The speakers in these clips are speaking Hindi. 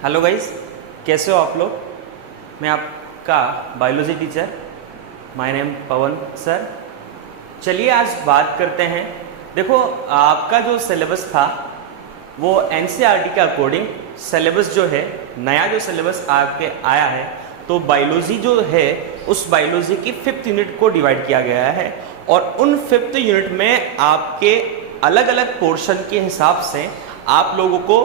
हेलो गाइस, कैसे हो आप लोग। मैं आपका biology teacher, my name Pawan sir. चलिए आज बात करते हैं। देखो, आपका जो सिलेबस था वो एनसीईआरटी के अकॉर्डिंग सिलेबस जो है, नया जो सिलेबस आपके आया है, तो बायोलॉजी जो है उस बायोलॉजी की 5th यूनिट को डिवाइड किया गया है और उन 5th यूनिट में आपके अलग अलग पोर्शन के हिसाब से आप लोगों को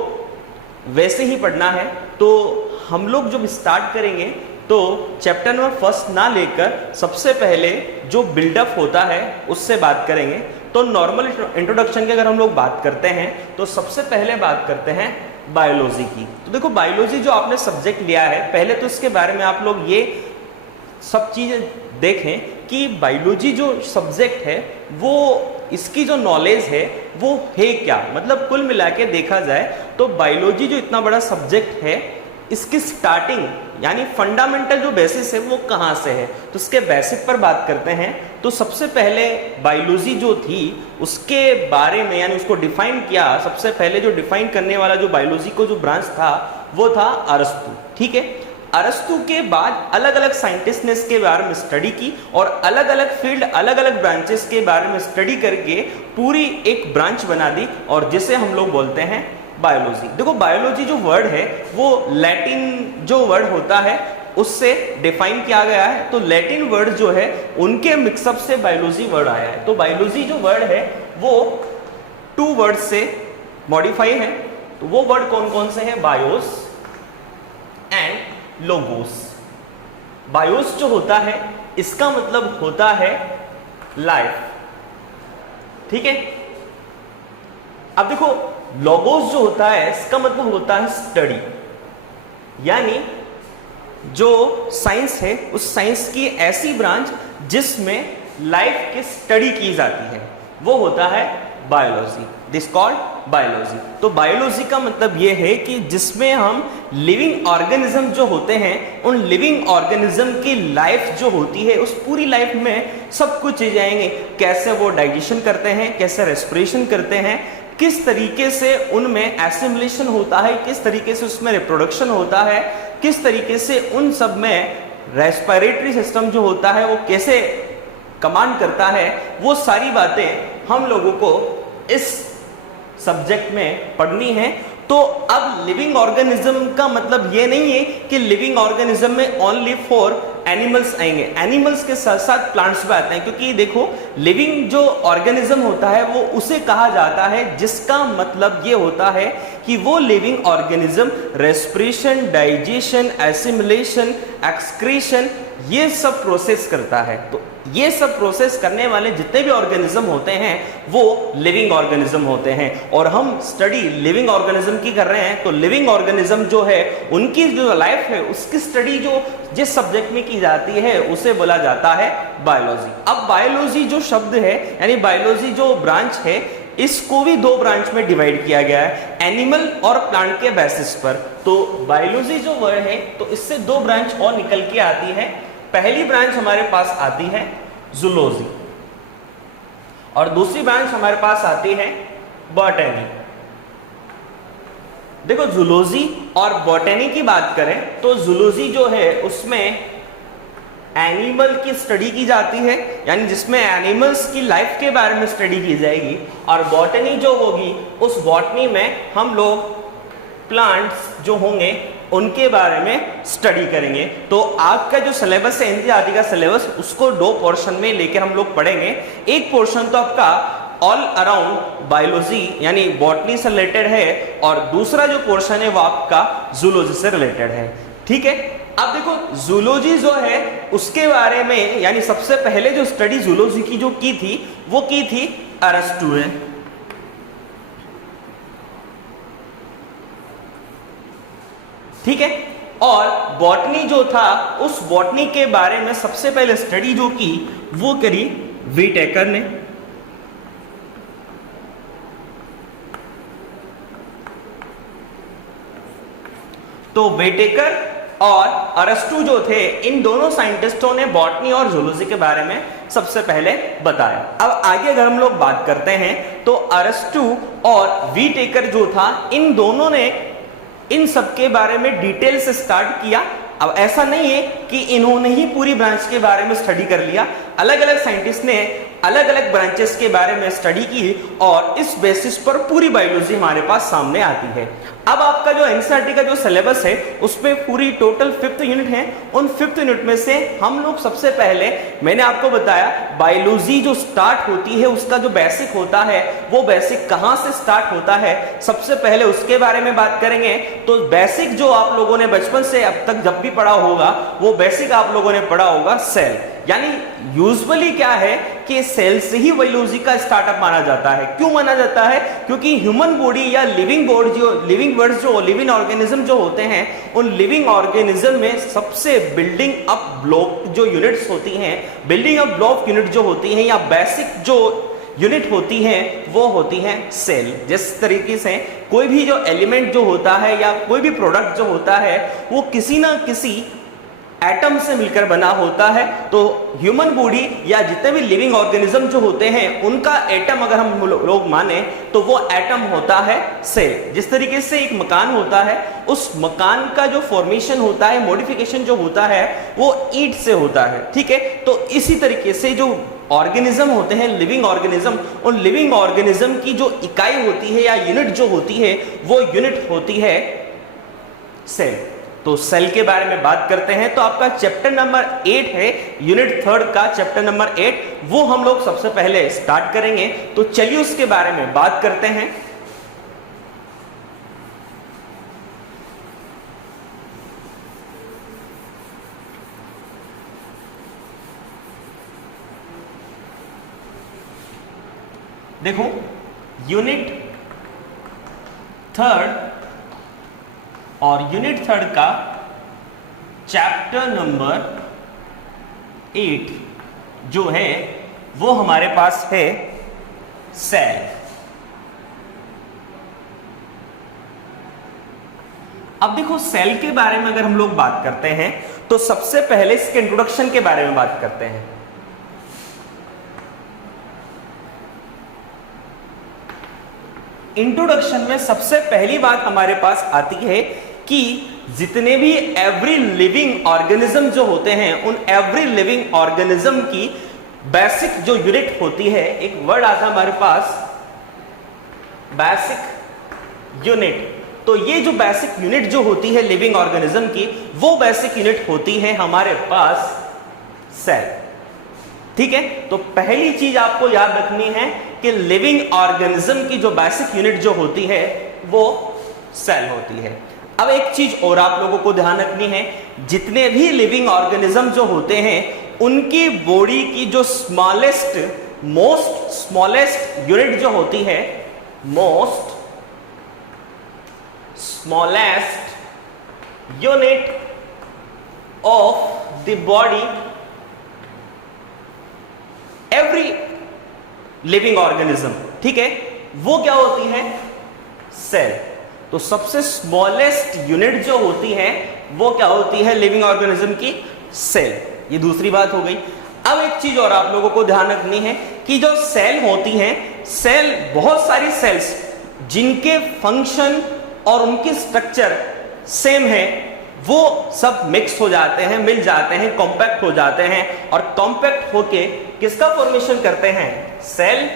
वैसे ही पढ़ना है। तो हम लोग जब स्टार्ट करेंगे तो चैप्टर नंबर फर्स्ट ना लेकर सबसे पहले जो बिल्डअप होता है उससे बात करेंगे। तो नॉर्मल इंट्रोडक्शन की अगर हम लोग बात करते हैं तो सबसे पहले बात करते हैं बायोलॉजी की। तो देखो, बायोलॉजी जो आपने सब्जेक्ट लिया है, पहले तो इसके बारे में आप लोग ये सब चीज़ें देखें कि बायोलॉजी जो सब्जेक्ट है वो इसकी जो नॉलेज है वो है क्या। मतलब कुल मिला के देखा जाए तो बायोलॉजी जो इतना बड़ा सब्जेक्ट है, इसकी स्टार्टिंग यानी फंडामेंटल जो बेसिस है वो कहाँ से है, तो उसके बेसिक पर बात करते हैं। तो सबसे पहले बायोलॉजी जो थी उसके बारे में यानी उसको डिफाइन किया, सबसे पहले जो डिफाइन करने वाला जो बायोलॉजी को जो ब्रांच था वो था अरस्तु। ठीक है, अरस्तु के बाद अलग अलग साइंटिस्ट ने इसके बारे में स्टडी की और अलग अलग फील्ड, अलग अलग ब्रांचेस के बारे में स्टडी करके पूरी एक ब्रांच बना दी और जिसे हम लोग बोलते हैं बायोलॉजी। देखो, बायोलॉजी जो वर्ड है वो लैटिन जो वर्ड होता है उससे डिफाइन किया गया है। तो लैटिन वर्ड जो है उनके मिक्सअप से बायोलॉजी वर्ड आया है। तो बायोलॉजी जो वर्ड है वो 2 वर्ड से मॉडिफाई है। तो वो वर्ड कौन कौन से हैं? BIOS and logos. बायोस जो होता है इसका मतलब होता है लाइफ। ठीक है, अब देखो लोगोस जो होता है इसका मतलब होता है स्टडी, यानी जो साइंस है उस साइंस की ऐसी ब्रांच जिसमें लाइफ की स्टडी की जाती है वो होता है बायोलॉजी। This called biology. तो बायोलॉजी का मतलब यह है कि जिसमें हम लिविंग ऑर्गेनिज्म जो होते हैं उन लिविंग ऑर्गेनिज्म की लाइफ जो होती है उस पूरी लाइफ में सब कुछ चीजें आएंगे। कैसे वो डाइजेशन करते हैं, कैसे रेस्पिरेशन करते हैं, किस तरीके से उनमें एसिमिलेशन होता है, किस तरीके से उसमें रिप्रोडक्शन होता है, किस तरीके से उन सब में रेस्पिरेटरी सिस्टम जो होता है वो कैसे कमांड करता है, वो सारी बातें हम लोगों को इस सब्जेक्ट में पढ़नी है। तो अब लिविंग ऑर्गेनिज्म का मतलब ये नहीं है कि लिविंग ऑर्गेनिज्म में ओनली फॉर एनिमल्स आएंगे, एनिमल्स के साथ साथ प्लांट्स भी आते हैं। क्योंकि देखो, लिविंग जो ऑर्गेनिज्म होता है वो उसे कहा जाता है जिसका मतलब ये होता है कि वो living organism respiration, digestion, assimilation, excretion ये सब प्रोसेस करता है। तो ये सब प्रोसेस करने वाले जितने भी ऑर्गेनिज्म होते हैं वो लिविंग ऑर्गेनिज्म होते हैं। और हम स्टडी लिविंग ऑर्गेनिज्म की कर रहे हैं। तो लिविंग ऑर्गेनिज्म जो है उनकी जो लाइफ है उसकी स्टडी जो जिस सब्जेक्ट में की जाती है उसे बोला जाता है बायोलॉजी। अब बायोलॉजी जो शब्द है यानी बायोलॉजी जो ब्रांच है इसको भी 2 ब्रांच में डिवाइड किया गया है, एनिमल और प्लांट के बेसिस पर। तो बायोलॉजी जो वर्ड है तो इससे 2 ब्रांच और निकल के आती है। पहली ब्रांच हमारे पास आती है जूलॉजी और दूसरी ब्रांच हमारे पास आती है बॉटनी। देखो, जूलॉजी और बॉटनी की बात करें तो जूलॉजी जो है उसमें एनिमल की स्टडी की जाती है, यानी जिसमें एनिमल्स की लाइफ के बारे में स्टडी की जाएगी। और बॉटनी जो होगी उस बॉटनी में हम लोग प्लांट्स जो होंगे उनके बारे में स्टडी करेंगे। तो आपका जो सिलेबस है एनसीईआरटी का सिलेबस उसको 2 पोर्शन में लेकर हम लोग पढ़ेंगे। एक पोर्शन तो आपका ऑल अराउंड बायोलॉजी यानी बॉटनी से रिलेटेड है और दूसरा जो पोर्शन है वो आपका जूलॉजी से रिलेटेड है। ठीक है, अब देखो जूलॉजी जो है उसके बारे में यानी सबसे पहले जो स्टडी जूलॉजी की जो की थी वो की थी अरस्तु ने। ठीक है, और बॉटनी जो था उस बॉटनी के बारे में सबसे पहले स्टडी जो की वो करी व्हिटेकर ने। तो व्हिटेकर और अरस्तु जो थे इन दोनों साइंटिस्टों ने बॉटनी और जूलॉजी के बारे में सबसे पहले बताया। अब आगे अगर हम लोग बात करते हैं तो अरस्तु और व्हिटेकर जो था इन दोनों ने इन सब के बारे में डिटेल से स्टार्ट किया। अब ऐसा नहीं है कि इन्होंने ही पूरी ब्रांच के बारे में स्टडी कर लिया, अलग अलग साइंटिस्ट ने अलग अलग ब्रांचेस के बारे में स्टडी की और इस बेसिस पर पूरी बायोलॉजी हमारे पास सामने आती है। अब आपका जो एनसीईआरटी का जो सिलेबस है उसमें पूरी टोटल 5th यूनिट है। उन 5th यूनिट में से हम लोग सबसे पहले, मैंने आपको बताया बायोलॉजी जो स्टार्ट होती है उसका जो बेसिक होता है वो बेसिक कहां से स्टार्ट होता है, सबसे पहले उसके बारे में बात करेंगे। तो बेसिक जो आप लोगों ने बचपन से अब तक जब भी पढ़ा होगा वो बेसिक आप लोगों ने पढ़ा होगा सेल, यानी यूजुअली क्या है कि सेल से ही बायोलॉजी का स्टार्टअप माना जाता है। क्यों माना जाता है? क्योंकि ह्यूमन बॉडी या लिविंग ऑर्गेनिज्म जो होते हैं उन लिविंग ऑर्गेनिज्म में सबसे बिल्डिंग अप ब्लॉक जो यूनिट्स होती हैं, बिल्डिंग अप ब्लॉक यूनिट जो होती हैं या बेसिक जो यूनिट होती है वो होती है सेल। जिस तरीके से कोई भी जो एलिमेंट जो होता है या कोई भी प्रोडक्ट जो होता है वो किसी ना किसी एटम से मिलकर बना होता है। तो ह्यूमन बॉडी या जितने भी लिविंग ऑर्गेनिज्म जो होते हैं उनका एटम अगर हम लोग माने तो वो एटम होता है सेल। जिस तरीके से एक मकान होता है उस मकान का जो फॉर्मेशन होता है, मॉडिफिकेशन जो होता है वो ईंट से होता है, ठीक है। तो इसी तरीके से जो ऑर्गेनिज्म होते हैं लिविंग ऑर्गेनिज्म, उन लिविंग ऑर्गेनिज्म की जो इकाई होती है या यूनिट जो होती है वो यूनिट होती है सेल। तो सेल के बारे में बात करते हैं तो आपका चैप्टर नंबर 8 है, यूनिट 3 का चैप्टर नंबर 8, वो हम लोग सबसे पहले स्टार्ट करेंगे। तो चलिए उसके बारे में बात करते हैं। देखो यूनिट 3 और यूनिट 3 का चैप्टर नंबर 8 जो है वो हमारे पास है सेल। अब देखो सेल के बारे में अगर हम लोग बात करते हैं तो सबसे पहले इसके इंट्रोडक्शन के बारे में बात करते हैं। इंट्रोडक्शन में सबसे पहली बात हमारे पास आती है कि जितने भी एवरी लिविंग ऑर्गेनिज्म जो होते हैं उन एवरी लिविंग ऑर्गेनिज्म की बेसिक जो यूनिट होती है, एक वर्ड आता है हमारे पास बेसिक यूनिट। तो ये जो बेसिक यूनिट जो होती है लिविंग ऑर्गेनिज्म की वो बेसिक यूनिट होती है हमारे पास सेल, ठीक है। तो पहली चीज आपको याद रखनी है कि लिविंग ऑर्गेनिज्म की जो बेसिक यूनिट जो होती है वो सेल होती है। अब एक चीज और आप लोगों को ध्यान रखनी है, जितने भी लिविंग ऑर्गेनिज्म जो होते हैं उनकी बॉडी की जो मोस्ट स्मॉलेस्ट यूनिट जो होती है, most smallest unit of the body every living organism, ठीक है, वो क्या होती है? सेल। तो सबसे स्मॉलेस्ट यूनिट जो होती है वो क्या होती है लिविंग ऑर्गेनिज्म की? सेल। ये दूसरी बात हो गई। अब एक चीज और आप लोगों को ध्यान रखनी है कि जो सेल होती हैं, सेल बहुत सारी सेल्स जिनके फंक्शन और उनके स्ट्रक्चर सेम है वो सब मिक्स हो जाते हैं, मिल जाते हैं, कॉम्पैक्ट हो जाते हैं और कॉम्पैक्ट होके किसका फॉर्मेशन करते हैं? सेल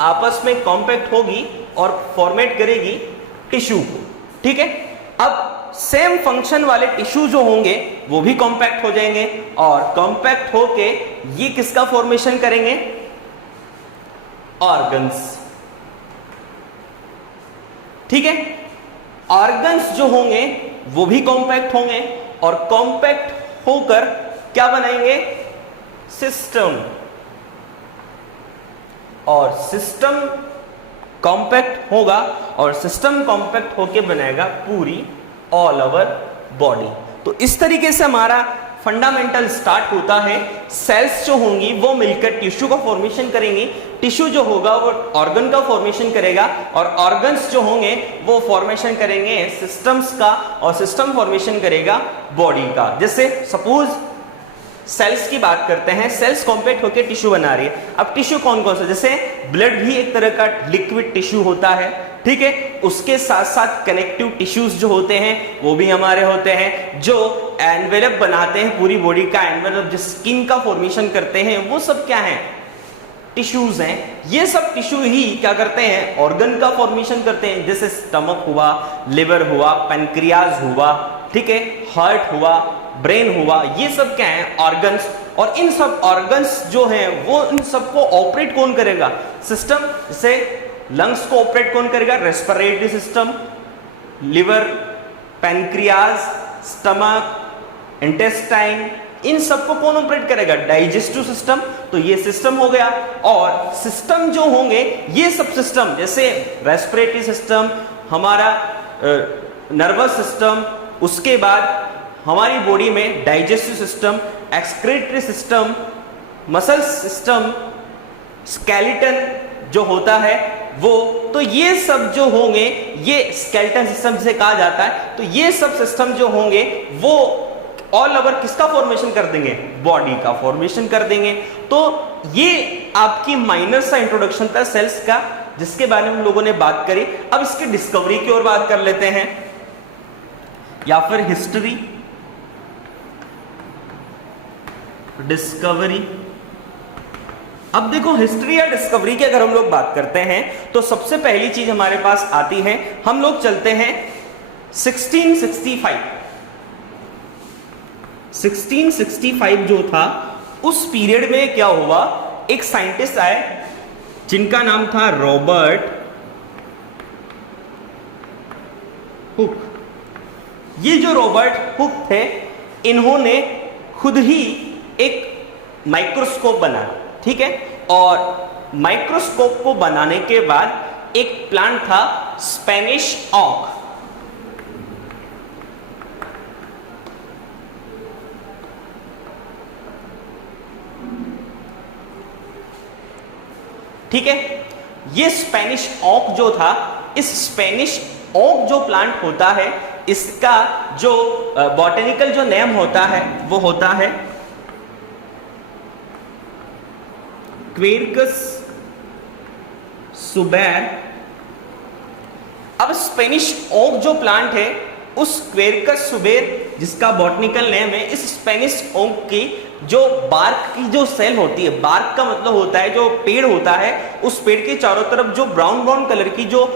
आपस में कॉम्पैक्ट होगी और फॉर्मेट करेगी टिश्यू को, ठीक है। अब सेम फंक्शन वाले टिश्यू जो होंगे वो भी कॉम्पैक्ट हो जाएंगे और कॉम्पैक्ट होके ये किसका फॉर्मेशन करेंगे? ऑर्गन्स, ठीक है। ऑर्गन्स जो होंगे वो भी कॉम्पैक्ट होंगे और कॉम्पैक्ट होकर क्या बनाएंगे? सिस्टम। और सिस्टम कॉम्पैक्ट होगा और सिस्टम कॉम्पैक्ट होके बनाएगा पूरी ऑल ओवर बॉडी। तो इस तरीके से हमारा फंडामेंटल स्टार्ट होता है। सेल्स जो होंगी वो मिलकर टिश्यू का फॉर्मेशन करेंगी, टिश्यू जो होगा वो ऑर्गन का फॉर्मेशन करेगा और ऑर्गन्स जो होंगे वो फॉर्मेशन करेंगे सिस्टम्स का और सिस्टम फॉर्मेशन करेगा बॉडी का। जैसे सपोज सेल्स की बात करते हैं, सेल्स कॉम्पैक्ट होकर टिश्यू बना रही है। अब टिश्यू कौन कौन सा? जैसे ब्लड भी एक तरह का लिक्विड टिश्यू होता है, ठीक है। उसके साथ साथ कनेक्टिव टिश्यूज जो होते हैं वो भी हमारे होते हैं, जो एनवेलप बनाते हैं पूरी बॉडी का, एनवेलप जो स्किन का फॉर्मेशन करते हैं, वो सब क्या है, टिश्यूज हैं। ये सब टिश्यू ही क्या करते हैं, ऑर्गन का फॉर्मेशन करते हैं, जैसे स्टमक हुआ, लिवर हुआ, पैनक्रियाज हुआ, ठीक है, हार्ट हुआ, ब्रेन हुआ, ये सब क्या है, ऑर्गन्स। और इन सब ऑर्गन्स जो हैं वो इन सबको ऑपरेट कौन करेगा, सिस्टम। जैसे लंग्स को ऑपरेट कौन करेगा, respiratory system, liver, pancreas, stomach, intestine, इन सबको कौन ऑपरेट करेगा, डाइजेस्टिव सिस्टम। तो ये सिस्टम हो गया। और सिस्टम जो होंगे ये सब सिस्टम, जैसे रेस्पिरेटरी सिस्टम, हमारा नर्वस सिस्टम, उसके बाद हमारी बॉडी में digestive system, excretory system, muscle system, skeleton जो होता है वो, तो ये सब जो होंगे, ये स्केलेटन सिस्टम जिसे कहा जाता है, तो ये सब सिस्टम जो होंगे वो ऑल ओवर किसका फॉर्मेशन कर देंगे, बॉडी का फॉर्मेशन कर देंगे। तो ये आपकी माइनर सा इंट्रोडक्शन था सेल्स का, जिसके बारे में हम लोगों ने बात करी। अब इसकी डिस्कवरी की ओर बात कर लेते हैं, या फिर हिस्ट्री, डिस्कवरी। अब देखो हिस्ट्री या डिस्कवरी की अगर हम लोग बात करते हैं तो सबसे पहली चीज हमारे पास आती है, हम लोग चलते हैं 1665। 1665 जो था, उस पीरियड में क्या हुआ, एक साइंटिस्ट आए जिनका नाम था रॉबर्ट हुक। ये जो रॉबर्ट हुक थे, इन्होंने खुद ही एक माइक्रोस्कोप बनाया, ठीक है। और माइक्रोस्कोप को बनाने के बाद एक प्लांट था स्पेनिश ऑक, ठीक है। ये स्पेनिश ऑक जो था, इस स्पेनिश ऑक जो प्लांट होता है, इसका जो बॉटेनिकल जो नेम होता है वो होता है क्वेरकस सुबेर। अब स्पेनिश ओक जो प्लांट है, उस क्वेरकस सुबेर जिसका बॉटनिकल नेम है, इस स्पेनिश ओक की जो बार्क की जो सेल होती है, बार्क का मतलब होता है जो पेड़ होता है, उस पेड़ के चारों तरफ जो ब्राउन ब्राउन कलर की जो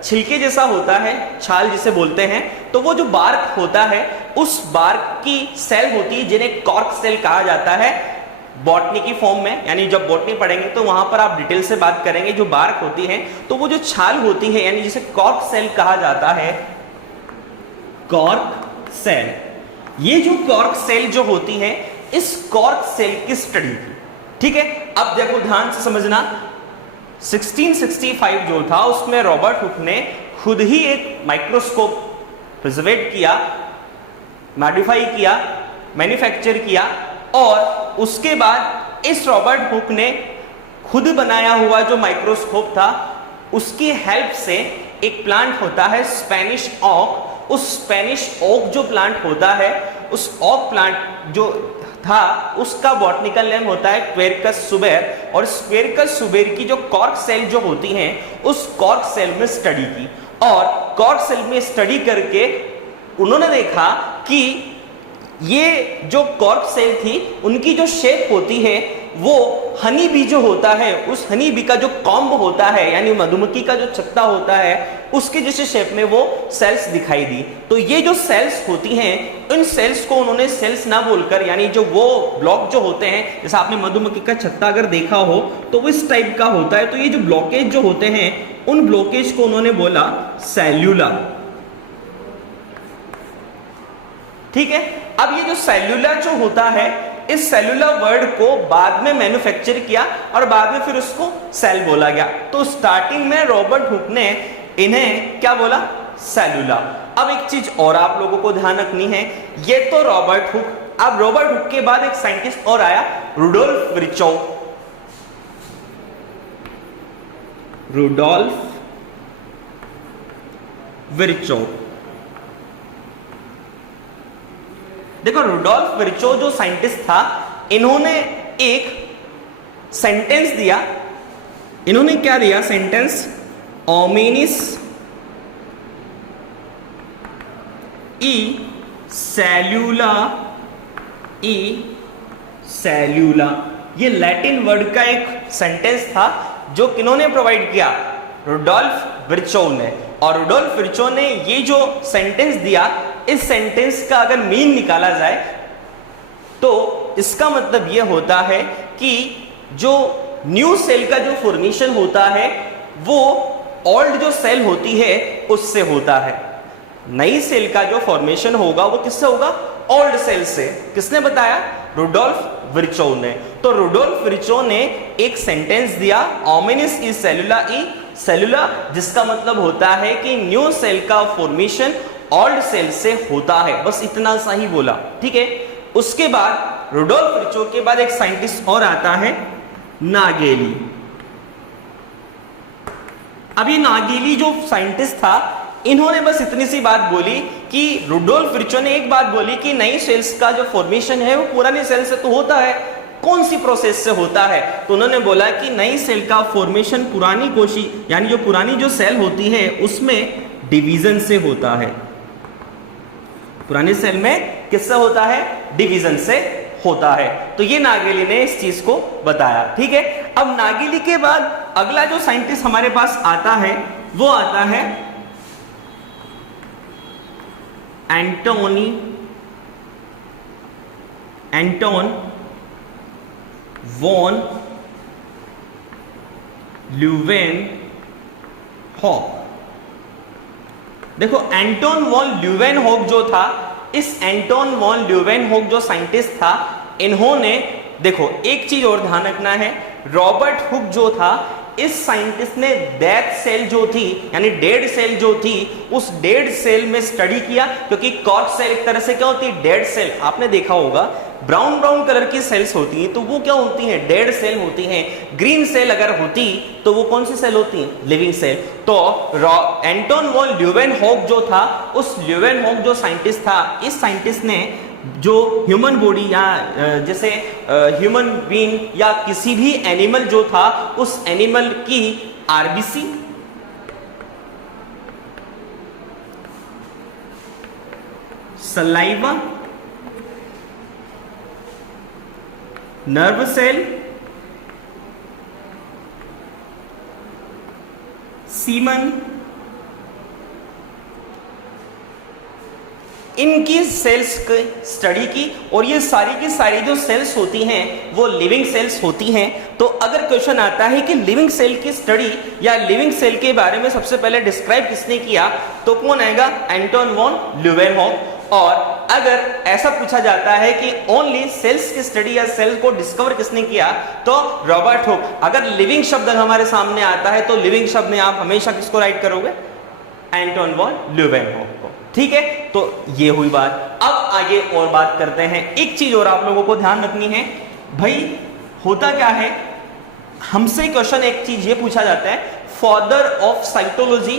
छिलके जैसा होता है, छाल जिसे बोलते हैं, तो वो जो बार्क होता है, उस बार्क की सेल होती है जिन्हें कॉर्क सेल कहा जाता है बॉटनी की फॉर्म में। यानी जब बॉटनी पढ़ेंगे तो वहां पर आप डिटेल से बात करेंगे। जो बार्क होती है, तो वो जो छाल होती है, यानी जिसे कॉर्क सेल कहा जाता है, कॉर्क सेल। ये जो कॉर्क सेल जो होती है, इस कॉर्क सेल की स्टडी की, ठीक है। अब देखो ध्यान से समझना, 1665 जो था, उसमें रॉबर्ट हुक ने खुद ही एक माइक्रोस्कोप प्रिजर्वेट किया, मॉडिफाई किया, मैन्युफैक्चर किया, और उसके बाद इस रॉबर्ट हुक ने खुद बनाया हुआ जो माइक्रोस्कोप था, उसकी हेल्प से एक प्लांट होता है स्पेनिश ऑक। उस स्पेनिश ऑक जो प्लांट होता है, उस ऑक प्लांट जो था, उसका बॉटनिकल नेम होता है क्वेरकस सुबेर। और क्वेरकस सुबेर की जो कॉर्क सेल जो होती हैं, उस कॉर्क सेल में स्टडी की, और कॉर्क सेल में स्टडी करके उन्होंने देखा कि ये जो कॉर्क सेल थी, उनकी जो शेप होती है वो हनी बी जो होता है, उस हनी बी का जो कॉम्ब होता है, यानी मधुमक्खी का जो छत्ता होता है, उसके जैसे शेप में वो सेल्स दिखाई दी। तो ये जो सेल्स होती हैं, इन सेल्स को उन्होंने सेल्स ना बोलकर, यानी जो वो ब्लॉक जो होते हैं, जैसा आपने मधुमक्खी का छत्ता अगर देखा हो तो वो इस टाइप का होता है, तो ये जो ब्लॉकेज जो होते हैं, उन ब्लॉकेज को उन्होंने बोला सेल्यूला, ठीक है। अब ये जो सेल्यूला जो होता है, इस सेल्यूलर वर्ड को बाद में मैन्युफैक्चर किया और बाद में फिर उसको सेल बोला गया। तो स्टार्टिंग में रॉबर्ट हुक ने इन्हें क्या बोला, सेल्यूला। अब एक चीज और आप लोगों को ध्यान रखनी है, ये तो रॉबर्ट हुक। अब रॉबर्ट हुक के बाद एक साइंटिस्ट और आया, रुडोल्फ विर्चोव। रुडोल्फ विर्चोव। देखो रुडोल्फ विर्चोव जो साइंटिस्ट था, इन्होंने एक सेंटेंस दिया। इन्होंने क्या दिया सेंटेंस, ओमिनिस ई सेल्यूला, ई सेल्यूला, ये लैटिन वर्ड का एक सेंटेंस था जो किन्होंने प्रोवाइड किया, रुडोल्फ विर्चोव ने। और रुडोल्फ विर्चोव ने ये जो सेंटेंस दिया, इस सेंटेंस का अगर मीन निकाला जाए तो इसका मतलब यह होता है कि जो न्यू सेल का जो फॉर्मेशन होता है वो ओल्ड जो सेल होती है उससे होता है। नई सेल का जो फॉर्मेशन होगा वो किससे होगा, ओल्ड सेल से। किसने बताया, रुडोल्फ विर्चोव ने। तो रुडोल्फ विर्चोव ने एक सेंटेंस दिया, ओमिनिस ई सेल्यूला, ई सेल्यूला, जिसका मतलब होता है कि न्यू सेल का फॉर्मेशन ओल्ड सेल से होता है। बस इतना सा ही बोला, ठीक है। उसके बाद रुडोल्फ विर्चोव के बाद एक साइंटिस्ट और आता है, नागेली। अभी नागेली जो साइंटिस्ट था, इन्होंने बस इतनी सी बात बोली कि रुडोल्फ विर्चोव ने एक बात बोली कि नई सेल्स का जो फॉर्मेशन है वो पुरानी सेल से तो होता है, कौन सी प्रोसेस से होता है। तो उन्होंने बोला कि नई सेल का फॉर्मेशन पुरानी कोशिका, यानी जो पुरानी जो सेल होती है उसमें डिवीजन से होता है। पुरानी सेल में किससे होता है, डिवीजन से होता है। तो ये नागेली ने इस चीज को बताया, ठीक है। अब नागेली के बाद अगला जो साइंटिस्ट हमारे पास आता है वो आता है एंटोन वॉन ल्यूवेनहॉक। देखो एंटोन वॉन ल्यूवेनहॉक जो था, इस एंटोन वॉन ल्यूवेनहॉक जो साइंटिस्ट था, इन्होंने देखो एक चीज और ध्यान रखना है, रॉबर्ट हुक जो था, इस साइंटिस्ट ने डेथ सेल जो थी, यानी डेड सेल जो थी, उस डेड सेल में स्टडी किया। क्योंकि कॉर्प्स सेल एक तरह से क्या होती है, डेड सेल। आपने देखा होगा ब्राउन ब्राउन कलर की सेल्स होती हैं, तो वो क्या होती हैं, डेड सेल होती हैं। ग्रीन सेल अगर होती तो वो कौन सी सेल होती है, लिविंग सेल। तो एंटोन वॉन ल्यूवेनहॉक जो था, उस ल्यूवेनहॉक जो साइंटिस्ट था, इस साइंटिस्ट ने जो ह्यूमन बॉडी या जैसे ह्यूमन बीइंग या किसी भी एनिमल जो था, उस एनिमल की RBC, saliva, nerve cell, semen, इनकी सेल्स की स्टडी की। और ये सारी की सारी जो सेल्स होती हैं वो लिविंग सेल्स होती हैं। तो अगर क्वेश्चन आता है कि लिविंग सेल की स्टडी या लिविंग सेल के बारे में सबसे पहले डिस्क्राइब किसने किया, तो कौन आएगा, एंटोन वॉन ल्यूवेनहॉक। और अगर ऐसा पूछा जाता है कि ओनली सेल्स की स्टडी या सेल को डिस्कवर किसने किया, तो रॉबर्ट हुक। अगर लिविंग शब्द हमारे सामने आता है तो लिविंग शब्द में आप हमेशा किसको राइट करोगे, एंटोन वॉन ल्यूवेनहॉक को, ठीक है। तो ये हुई बात। अब आगे और बात करते हैं। एक चीज और आप लोगों को ध्यान रखनी है, भाई होता क्या है, हमसे क्वेश्चन एक चीज ये पूछा जाता है, फादर ऑफ साइटोलॉजी।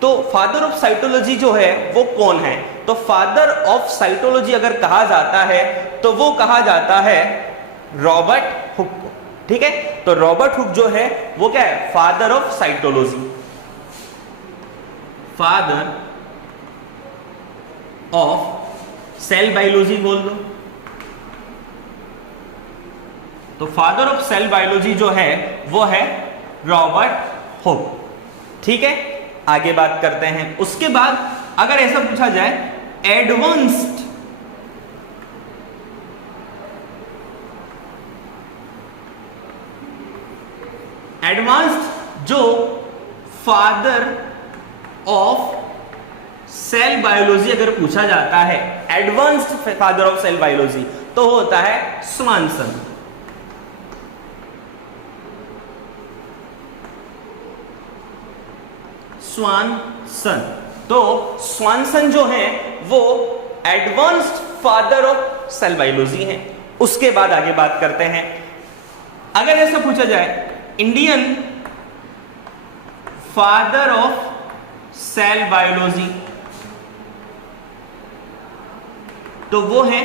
तो फादर ऑफ साइटोलॉजी जो है वो कौन है, तो फादर ऑफ साइटोलॉजी अगर कहा जाता है तो वो कहा जाता है रॉबर्ट हुक को, ठीक है। तो रॉबर्ट हुक जो है वो क्या है, father of cytology, father of cell biology बोल दो। तो फादर ऑफ सेल बायोलॉजी जो है वो है रॉबर्ट हुक, ठीक है। आगे बात करते हैं। उसके बाद अगर ऐसा पूछा जाए, एडवांस्ड जो फादर ऑफ सेल बायोलॉजी अगर पूछा जाता है, advanced father of cell biology, तो होता है स्वानसन। स्वानसन। तो स्वानसन जो है वो advanced father of cell biology है। उसके बाद आगे बात करते हैं। अगर ऐसा पूछा जाए, Indian father of cell biology, तो वो है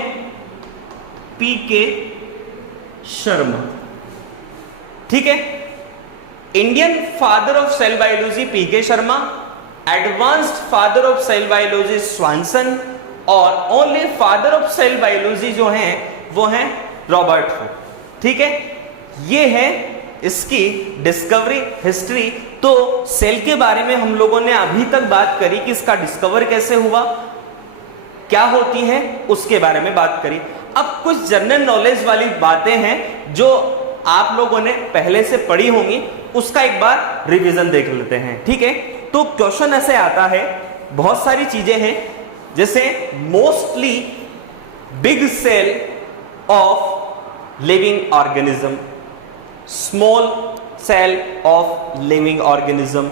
पीके शर्मा, ठीक है। Indian father of cell biology PK Sharma, advanced father of cell biology Swanson, और only father of cell biology जो हैं वो हैं रॉबर्ट हुक। ठीक है, ये है इसकी डिस्कवरी हिस्ट्री। तो सेल के बारे में हम लोगों ने अभी तक बात करी कि इसका डिस्कवर कैसे हुआ, क्या होती है, उसके बारे में बात करी। अब कुछ जनरल नॉलेज वाली बातें हैं जो आप लोगों ने पहले से पढ़ी होंगी, उसका एक बार रिवीजन देख लेते हैं। ठीक है, तो क्वेश्चन ऐसे आता है, बहुत सारी चीजें हैं, जैसे mostly big cell of living organism, small cell of living organism,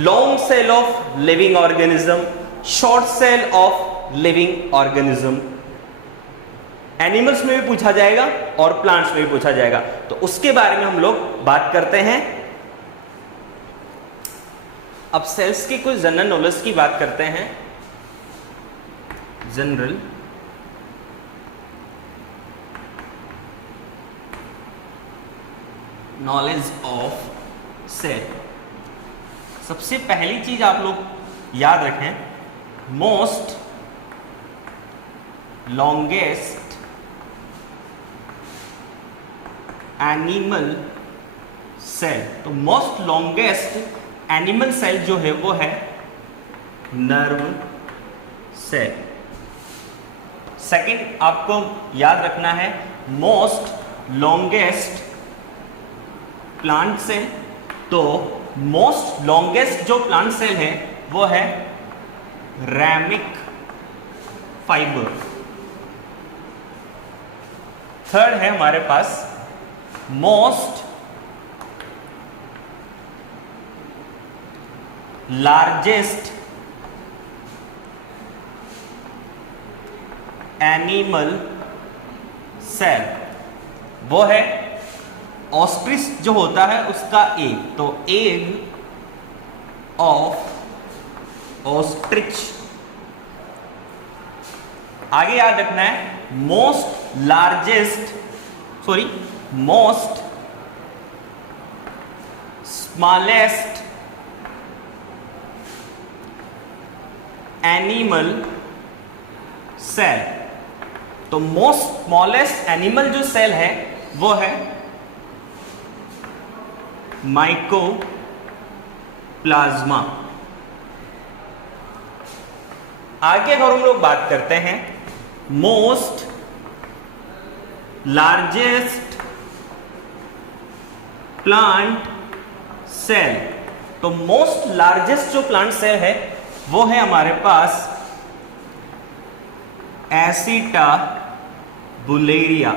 long cell of living organism, short cell of living organism. Animals में भी पूछा जाएगा और प्लांट्स में भी पूछा जाएगा, तो उसके बारे में हम लोग बात करते हैं। अब सेल्स की कुछ जनरल नॉलेज की बात करते हैं। General knowledge of cell. सबसे पहली चीज आप लोग याद रखें, मोस्ट लॉन्गेस्ट एनिमल सेल। तो मोस्ट लॉन्गेस्ट एनिमल सेल जो है वो है नर्व सेल। सेकंड आपको याद रखना है, मोस्ट लॉन्गेस्ट प्लांट सेल। तो मोस्ट लॉन्गेस्ट जो प्लांट सेल है वो है रैमिक फाइबर। थर्ड है हमारे पास मोस्ट लार्जेस्ट एनिमल सेल, वो है ऑस्ट्रिच जो होता है उसका एग। तो एग ऑफ ऑस्ट्रिच। आगे याद रखना है मोस्ट स्मॉलेस्ट एनिमल सेल। तो मोस्ट स्मॉलेस्ट एनिमल जो सेल है वो है माइकोप्लाज्मा। आगे अगर हम लोग बात करते हैं मोस्ट लार्जेस्ट प्लांट सेल, तो मोस्ट लार्जेस्ट जो प्लांट सेल है वो है हमारे पास एसिटाबुलेरिया।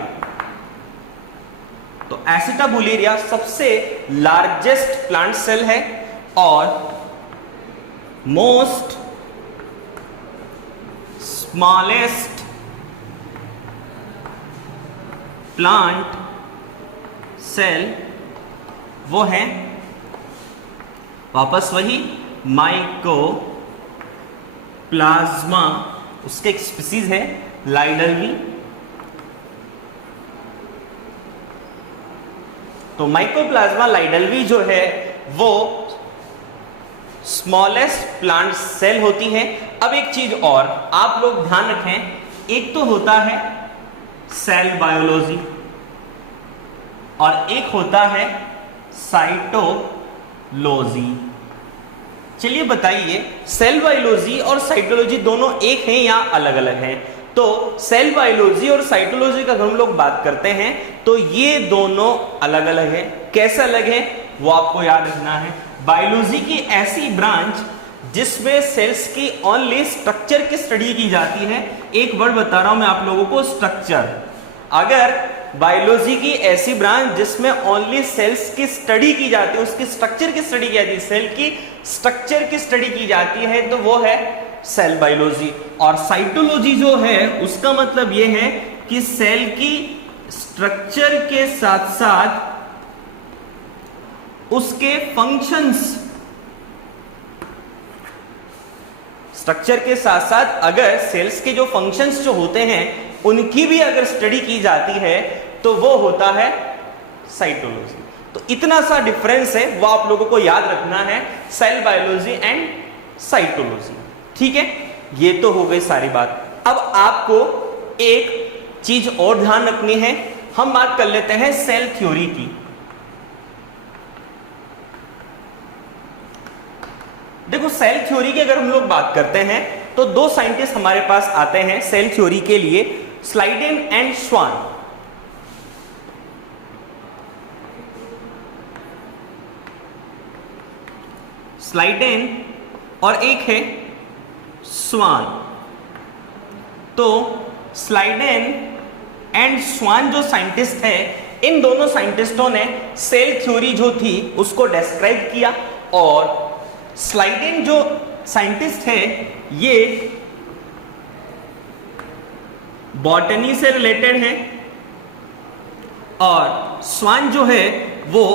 तो एसिटाबुलेरिया सबसे लार्जेस्ट प्लांट सेल है और मोस्ट स्मॉलेस्ट प्लांट सेल वो है वापस वही माइकोप्लाज्मा। उसके एक स्पीसीज है लाइडल्वी। तो माइकोप्लाज्मा लाइडल्वी जो है वो स्मॉलेस्ट प्लांट सेल होती है। अब एक चीज और आप लोग ध्यान रखें, एक तो होता है सेल बायोलॉजी और एक होता है साइटोलॉजी। चलिए बताइए, सेल बायोलॉजी और साइटोलॉजी दोनों एक हैं या अलग अलग हैं? तो सेल बायोलॉजी और साइटोलॉजी का अगर हम लोग बात करते हैं तो ये दोनों अलग अलग हैं। कैसे अलग है वो आपको याद रखना है। बायोलॉजी की ऐसी ब्रांच जिसमें सेल्स की ओनली स्ट्रक्चर की स्टडी की जाती है। एक वर्ड बता रहा हूं मैं आप लोगों को, स्ट्रक्चर। अगर बायोलॉजी की ऐसी ब्रांच जिसमें ओनली सेल्स की स्टडी की जाती है, उसकी स्ट्रक्चर की स्टडी की जाती है, सेल की स्ट्रक्चर की स्टडी की जाती है, तो वो है सेल बायोलॉजी। और साइटोलॉजी जो है उसका मतलब ये है कि सेल की स्ट्रक्चर के साथ साथ उसके फंक्शंस, स्ट्रक्चर के साथ साथ अगर सेल्स के जो फंक्शंस जो होते हैं उनकी भी अगर स्टडी की जाती है तो वो होता है साइटोलॉजी। तो तो इतना सा डिफरेंस है, वो आप लोगों को याद रखना है, सेल बायोलॉजी एंड साइटोलॉजी। ठीक है, ये तो हो गई सारी बात। अब आपको एक चीज और ध्यान रखनी है, हम बात कर लेते हैं सेल थ्योरी की। देखो सेल थ्योरी की अगर हम लोग बात करते हैं तो दो साइंटिस्ट हमारे पास आते हैं सेल थ्योरी के लिए, स्लाइडेन एंड श्वान। स्लाइडेन और एक है श्वान। तो स्लाइडेन एंड श्वान जो साइंटिस्ट है, इन दोनों साइंटिस्टों ने सेल थ्योरी जो थी उसको डिस्क्राइब किया, और स्लाइडेन जो साइंटिस्ट है ये बॉटनी से रिलेटेड है, और श्वान जो है वो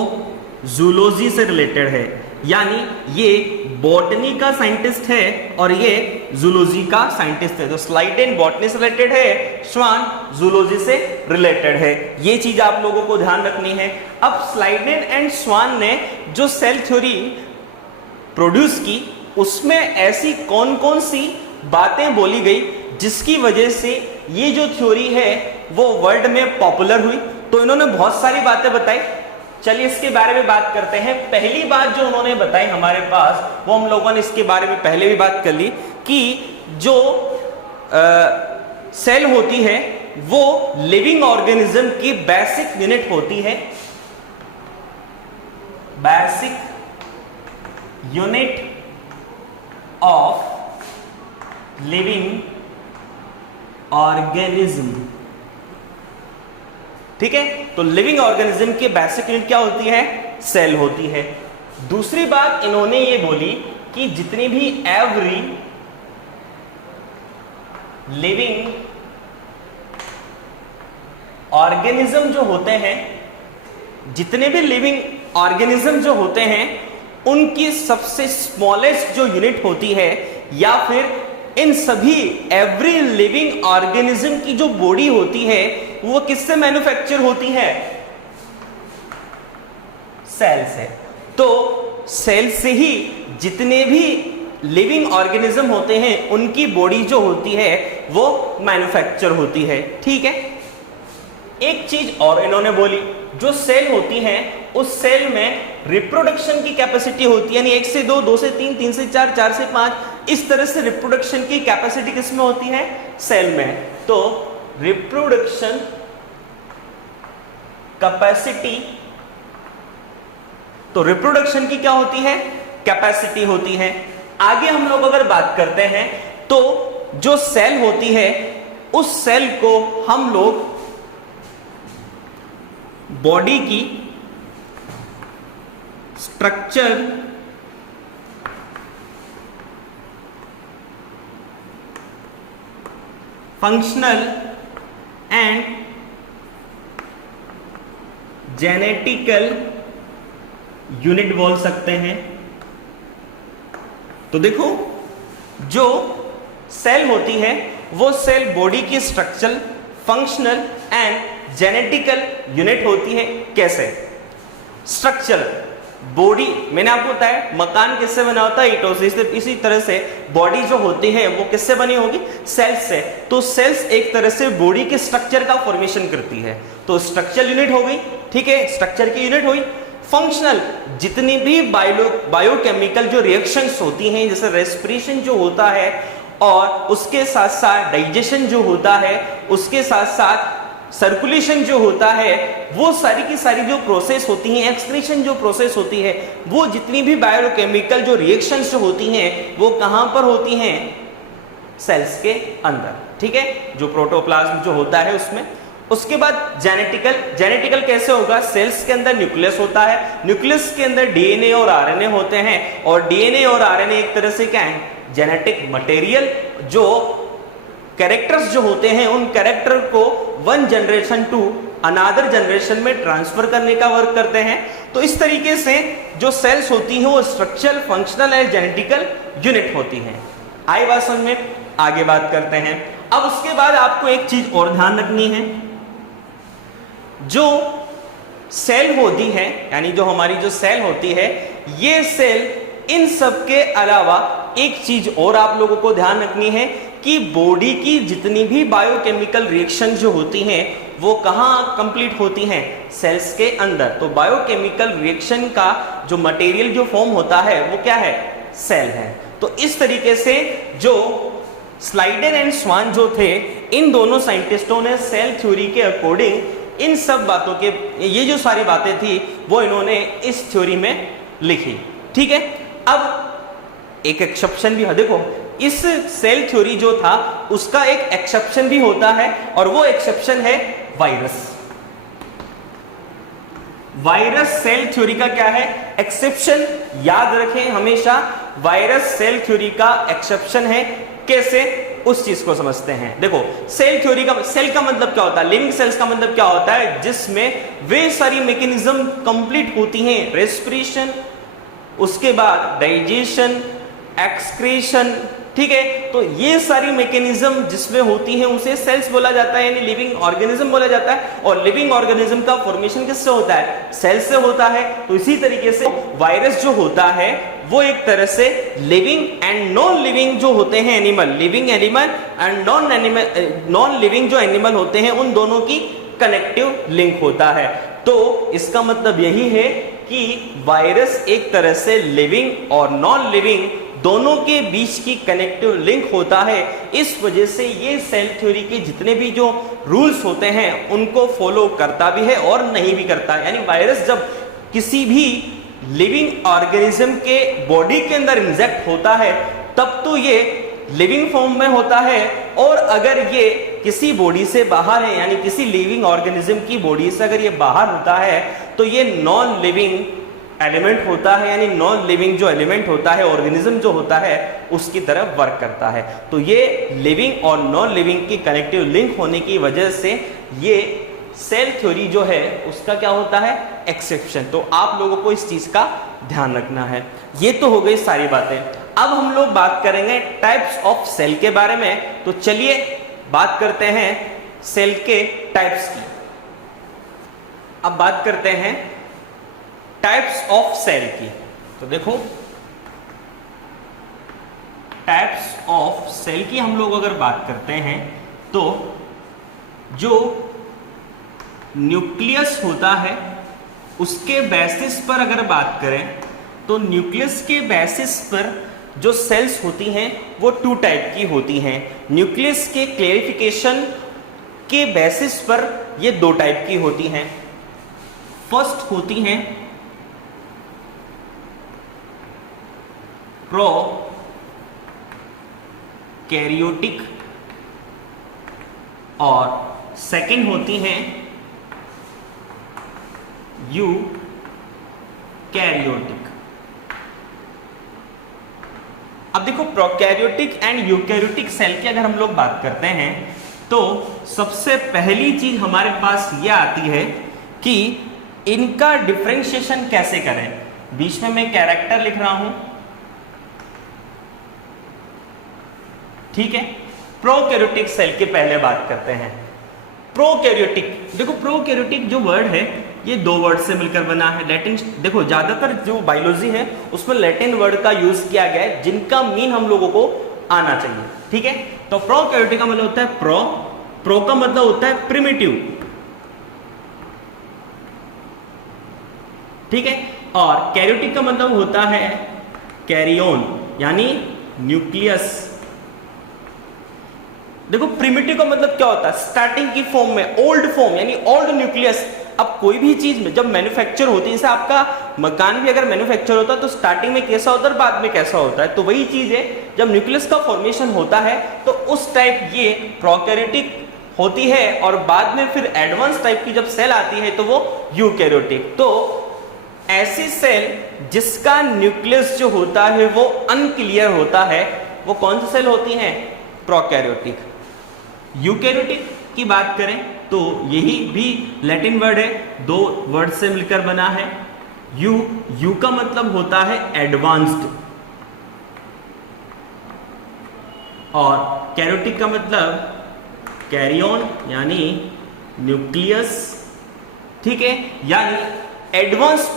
जूलॉजी से रिलेटेड है। यानी ये बॉटनी का साइंटिस्ट है और ये जूलॉजी का साइंटिस्ट है। तो स्लाइडेन बॉटनी से रिलेटेड है, श्वान जूलॉजी से रिलेटेड है। ये चीज आप लोगों को ध्यान रखनी है। अब स्लाइडेन एंड श्वान ने जो सेल थ्योरी प्रोड्यूस की, उसमें ऐसी कौन कौन सी बातें बोली गई जिसकी वजह से ये जो थ्योरी है वो वर्ल्ड में पॉपुलर हुई। तो इन्होंने बहुत सारी बातें बताई, चलिए इसके बारे में बात करते हैं। पहली बात जो उन्होंने बताई हमारे पास, वो हम लोगों ने इसके बारे में पहले भी बात कर ली, कि जो सेल होती है वो लिविंग ऑर्गेनिज्म की बेसिक यूनिट होती है, basic unit of living organism. ठीक है, तो लिविंग ऑर्गेनिज्म की बेसिक यूनिट क्या होती है? सेल होती है। दूसरी बात इन्होंने ये बोली कि जितनी भी एवरी लिविंग ऑर्गेनिज्म जो होते हैं, जितने भी लिविंग ऑर्गेनिज्म जो होते हैं, उनकी सबसे स्मॉलेस्ट जो यूनिट होती है, या फिर इन सभी एवरी लिविंग ऑर्गेनिज्म की जो बॉडी होती है, वो किससे मैन्युफैक्चर होती है? सेल से। तो सेल से ही जितने भी लिविंग ऑर्गेनिज्म होते हैं उनकी बॉडी जो होती है वो मैन्युफैक्चर होती है। ठीक है, एक चीज और इन्होंने बोली, जो सेल होती है उस सेल में रिप्रोडक्शन की कैपेसिटी होती है, यानी 1 से 2, 2 से 3, 3 से 4, 4 से 5, इस तरह से रिप्रोडक्शन की कैपेसिटी किसमें होती है? सेल में। तो रिप्रोडक्शन कैपेसिटी, तो रिप्रोडक्शन की क्या होती है? कैपेसिटी होती है। आगे हम लोग अगर बात करते हैं तो जो सेल होती है उस सेल को हम लोग बॉडी की structure, functional and genetical unit बोल सकते हैं। तो देखो, जो सेल होती है वो सेल बॉडी की structural, functional and genetical unit होती है। कैसे? स्ट्रक्चर, बॉडी, मैंने आपको बताया मकान किससे बना होता है? ईंटों से। इसी तरह से बॉडी जो होती है वो किससे बनी होगी? सेल्स से। तो सेल्स एक तरह से बॉडी के स्ट्रक्चर का फॉर्मेशन करती है। तो स्ट्रक्चरल यूनिट हो गई, ठीक है, स्ट्रक्चर की यूनिट हुई। फंक्शनल, जितनी भी बायोकेमिकल जो रिएक्शंस होती हैं, जैसे रेस्पिरेशन जो होता है, और उसके साथ साथ डाइजेशन जो होता है, उसके साथ साथ सर्कुलेशन जो होता है, वो सारी की सारी जो प्रोसेस होती हैं, एक्सक्रीशन जो प्रोसेस होती है, वो जितनी भी बायोकेमिकल जो रिएक्शंस जो होती हैं वो कहां पर होती हैं? सेल्स के अंदर। ठीक है, जो प्रोटोप्लाज्म जो होता है उसमें। उसके बाद जेनेटिकल कैसे होगा? सेल्स के अंदर न्यूक्लियस होता है, न्यूक्लियस के अंदर डीएनए और आरएनए होते हैं, और डीएनए और आरएनए एक तरह से क्या है? जेनेटिक मटेरियल, जो कैरेक्टर्स जो होते हैं उन कैरेक्टर को one generation to another generation में ट्रांसफर करने का वर्क करते हैं। तो इस तरीके से जो सेल्स होती हैं वो structural, functional and genetical unit होती हैं। आई बात समझ में? आगे बात करते हैं। अब उसके बाद आपको एक चीज और ध्यान रखनी है, जो सेल होती है, यानी जो हमारी जो सेल होती है, ये सेल इन सब के अलावा एक चीज और आप लोगों को ध्यान रखनी है कि बॉडी की जितनी भी बायोकेमिकल रिएक्शन जो होती हैं वो कहाँ कंप्लीट होती हैं, सेल्स के अंदर। तो बायोकेमिकल रिएक्शन का जो मटेरियल जो फॉर्म होता है वो क्या है, सेल है। तो इस तरीके से जो स्लाइडर एंड स्वान जो थे, इन दोनों साइंटिस्टों ने सेल थ्योरी के अकॉर्डिंग इन सब बातों के, ये जो सारी बातें थी वो इन्होंने इस थ्योरी में लिखी। ठीक है, अब एक एक्सेप्शन भी है। देखो इस सेल थ्योरी जो था उसका एक एक्सेप्शन भी होता है और वो एक्सेप्शन है वायरस। वायरस सेल थ्योरी का क्या है, एक्सेप्शन। याद रखें हमेशा, वायरस सेल थ्योरी का एक्सेप्शन है। कैसे, उस चीज को समझते हैं। देखो सेल थ्योरी का, सेल का मतलब क्या होता है, लिविंग सेल्स का मतलब क्या होता है, जिसमें वे सारी मैकेनिज्म कंप्लीट होती हैं, रेस्पिरेशन, उसके बाद डाइजेशन, एक्सक्रीशन। ठीक है, तो ये सारी मैकेनिज्म जिसमें होती है उसे सेल्स बोला जाता है, यानी लिविंग ऑर्गेनिज्म बोला जाता है। और लिविंग ऑर्गेनिज्म का फॉर्मेशन किससे होता है, सेल से होता है। तो इसी तरीके से वायरस जो होता है वो एक तरह से लिविंग एंड नॉन लिविंग जो होते हैं animal, living animal and non living जो एनिमल होते हैं, उन दोनों की कनेक्टिव लिंक होता है। तो इसका मतलब यही है कि वायरस एक तरह से लिविंग और नॉन लिविंग दोनों के बीच की कनेक्टिव लिंक होता है। इस वजह से ये सेल थ्योरी के जितने भी जो रूल्स होते हैं उनको फॉलो करता भी है और नहीं भी करता है। यानी वायरस जब किसी भी लिविंग ऑर्गेनिज्म के बॉडी के अंदर इंजेक्ट होता है तब तो ये लिविंग फॉर्म में होता है, और अगर ये किसी बॉडी से बाहर है, यानी किसी लिविंग ऑर्गेनिज्म की बॉडी से अगर ये बाहर होता है तो ये नॉन लिविंग एलिमेंट होता है, यानी नॉन लिविंग जो एलिमेंट होता है, ऑर्गेनिज्म जो होता है, उसकी तरफ वर्क करता है। तो ये लिविंग और नॉन लिविंग की कनेक्टिव लिंक होने की वजह से ये सेल थ्योरी जो है उसका क्या होता है, एक्सेप्शन। तो आप लोगों को इस चीज का ध्यान रखना है। ये तो हो गई सारी बातें। अब हम लोग बात करेंगे टाइप्स ऑफ सेल के बारे में। तो चलिए बात करते हैं सेल के टाइप्स की। अब बात करते हैं टाइप्स ऑफ सेल की। तो देखो टाइप्स ऑफ सेल की हम लोग अगर बात करते हैं तो जो न्यूक्लियस होता है उसके बेसिस पर अगर बात करें तो न्यूक्लियस के बेसिस पर जो सेल्स होती हैं वो 2 टाइप की होती हैं। न्यूक्लियस के क्लेरिफिकेशन के बेसिस पर ये 2 टाइप की होती हैं। फर्स्ट होती हैं प्रोकैरियोटिक और सेकंड होती हैं यूकैरियोटिक। अब देखो प्रोकैरियोटिक एंड यूकैरियोटिक सेल की अगर हम लोग बात करते हैं तो सबसे पहली चीज हमारे पास यह आती है कि इनका डिफरेंशिएशन कैसे करें। बीच में मैं कैरेक्टर लिख रहा हूं, ठीक है। प्रोकैरियोटिक सेल के पहले बात करते हैं। प्रोकैरियोटिक, देखो प्रोकैरियोटिक जो वर्ड है ये 2 वर्ड से मिलकर बना है। लैटिन, देखो ज्यादातर जो बायोलॉजी है उसमें लैटिन वर्ड का यूज किया गया है जिनका मीन हम लोगों को आना चाहिए, ठीक है। तो प्रोकैरियोटिक का मतलब होता है प्रो का मतलब होता है प्रिमिटिव, ठीक है। और कैरियोटिक का मतलब होता है कैरियोन, यानी न्यूक्लियस। देखो प्रिमिटिव का मतलब क्या होता है, स्टार्टिंग की फॉर्म में, ओल्ड फॉर्म यानी ओल्ड न्यूक्लियस। अब कोई भी चीज में जब मैन्युफैक्चर होती है, जैसे आपका मकान भी अगर मैन्युफैक्चर होता है तो स्टार्टिंग में कैसा होता है, बाद में कैसा होता है, तो वही चीज है जब न्यूक्लियस का फॉर्मेशन होता है तो उस टाइप ये प्रोकैरियोटिक होती है, और बाद में फिर एडवांस टाइप की जब सेल आती है तो वो यूकैरियोटिक। तो ऐसी सेल जिसका न्यूक्लियस जो होता है वो अनक्लियर होता है, वो कौन सी सेल होती है, प्रोकैरियोटिक। यूकैरियोटिक की बात करें तो यही भी लैटिन वर्ड है, 2 वर्ड से मिलकर बना है। यू का मतलब होता है एडवांस्ड, और कैरियोटिक का मतलब कैरियन यानी न्यूक्लियस ठीक है, यानी एडवांस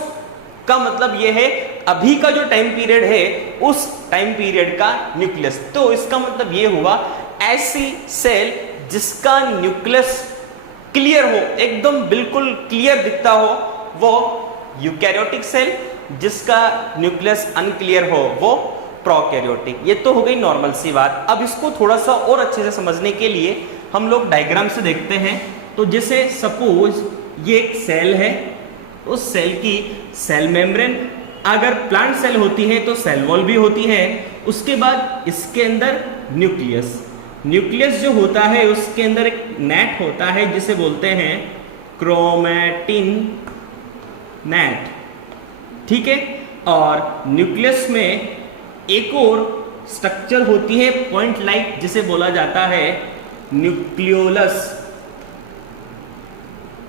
का मतलब यह है अभी का जो टाइम पीरियड है उस टाइम पीरियड का न्यूक्लियस। तो इसका मतलब यह हुआ ऐसी सेल जिसका न्यूक्लियस क्लियर हो, एकदम बिल्कुल क्लियर दिखता हो, वो यूकैरियोटिक सेल, जिसका न्यूक्लियस अनक्लियर हो वो प्रोकैरियोटिक। ये तो हो गई नॉर्मल सी बात। अब इसको थोड़ा सा और अच्छे से समझने के लिए हम लोग डायग्राम से देखते हैं। तो जैसे सपोज ये एक सेल है, उस सेल की सेल मेम्ब्रेन, अगर प्लांट सेल होती है तो सेल वॉल भी होती है। उसके बाद इसके अंदर न्यूक्लियस, न्यूक्लियस जो होता है उसके अंदर एक नेट होता है जिसे बोलते हैं क्रोमैटिन नेट, ठीक है। और न्यूक्लियस में एक और स्ट्रक्चर होती है पॉइंट लाइक, जिसे बोला जाता है न्यूक्लियोलस,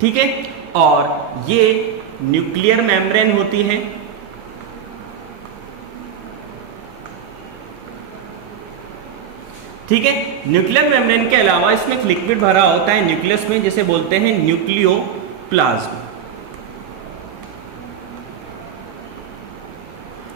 ठीक है। और ये न्यूक्लियर मेम्ब्रेन होती है, ठीक है। न्यूक्लियर मेम्ब्रेन के अलावा इसमें एक लिक्विड भरा होता है न्यूक्लियस में, जिसे बोलते हैं न्यूक्लियोप्लाज्म।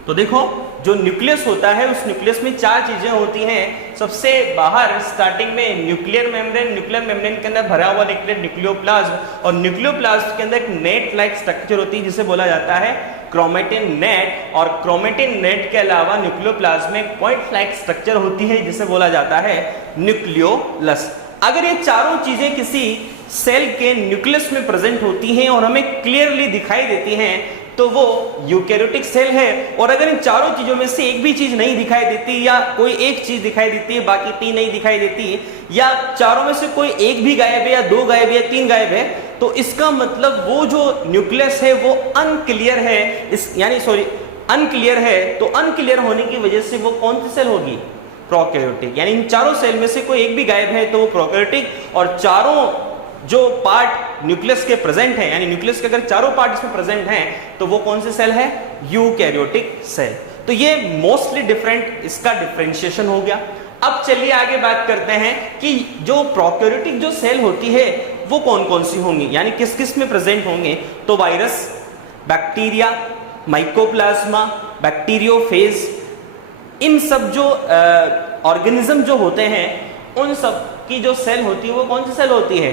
तो देखो जो न्यूक्लियस होता है उस न्यूक्लियस में चार चीजें होती हैं। सबसे बाहर स्टार्टिंग में न्यूक्लियर मेम्ब्रेन, न्यूक्लियर मेम्ब्रेन के अंदर भरा हुआ लिक्विड न्यूक्लियोप्लाज्म, और न्यूक्लियोप्लाज्म के अंदर एक नेट लाइक स्ट्रक्चर होती है जिसे बोला जाता है क्रोमैटिन नेट। और क्रोमैटिन नेट के अलावा न्यूक्लियोप्लाज्म में पॉइंट लाइक स्ट्रक्चर होती है जिसे बोला जाता है न्यूक्लियोलस। अगर ये चारों चीजें किसी सेल के न्यूक्लियस में प्रेजेंट होती हैं और हमें क्लियरली दिखाई देती हैं तो वो यूकैरियोटिक सेल है। और अगर इन चारों चीजों में से एक भी चीज नहीं दिखाई देती, या कोई एक चीज दिखाई देती है बाकी तीन नहीं दिखाई देती, या चारों में से कोई एक भी गायब है, या दो गायब है, या तीन गायब है, तो इसका मतलब वो जो न्यूक्लियस है वो अनक्लियर है। अनक्लियर है। तो अनक्लियर होने की वजह से वो कौन सी सेल होगी? प्रोकैरियोटिक। यानी इन चारों सेल में से कोई एक भी गायब है तो वो प्रोकैरियोटिक, और चारों जो पार्ट न्यूक्लियस के प्रेजेंट है, यानी न्यूक्लियस के अगर चारों पार्ट इसमें प्रेजेंट हैं तो वो कौन सी सेल है? Eukaryotic cell. तो ये मोस्टली डिफरेंट, इसका डिफरेंशिएशन हो गया। अब चलिए आगे बात करते हैं कि जो प्रोकैरियोटिक जो सेल होती है वो कौन कौन सी होंगी, यानी किस किस में प्रेजेंट होंगे। तो वायरस, बैक्टीरिया, माइकोप्लाज्मा, बैक्टीरियोफेज, इन सब जो ऑर्गेनिज्म जो होते हैं उन सब की जो सेल होती है वो कौन सी सेल होती है?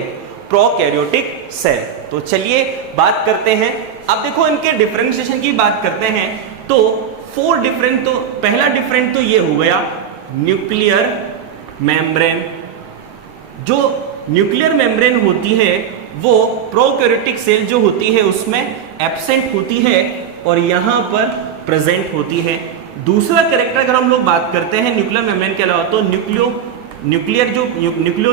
Prokaryotic cell. तो चलिए बात करते हैं। अब देखो इनके डिफरेंशिएशन की बात करते हैं तो फोर डिफरेंट, तो पहला डिफरेंट तो ये हो गया न्यूक्लियर मेम्ब्रेन। जो न्यूक्लियर मेम्ब्रेन होती है वो प्रोकैरियोटिक सेल जो होती है उसमें एब्सेंट होती है और यहां पर प्रेजेंट होती है। दूसरा कैरेक्टर अगर हम लोग बात करते हैं न्यूक्लियर मेम्ब्रेन के अलावा तो न्यूक्लियो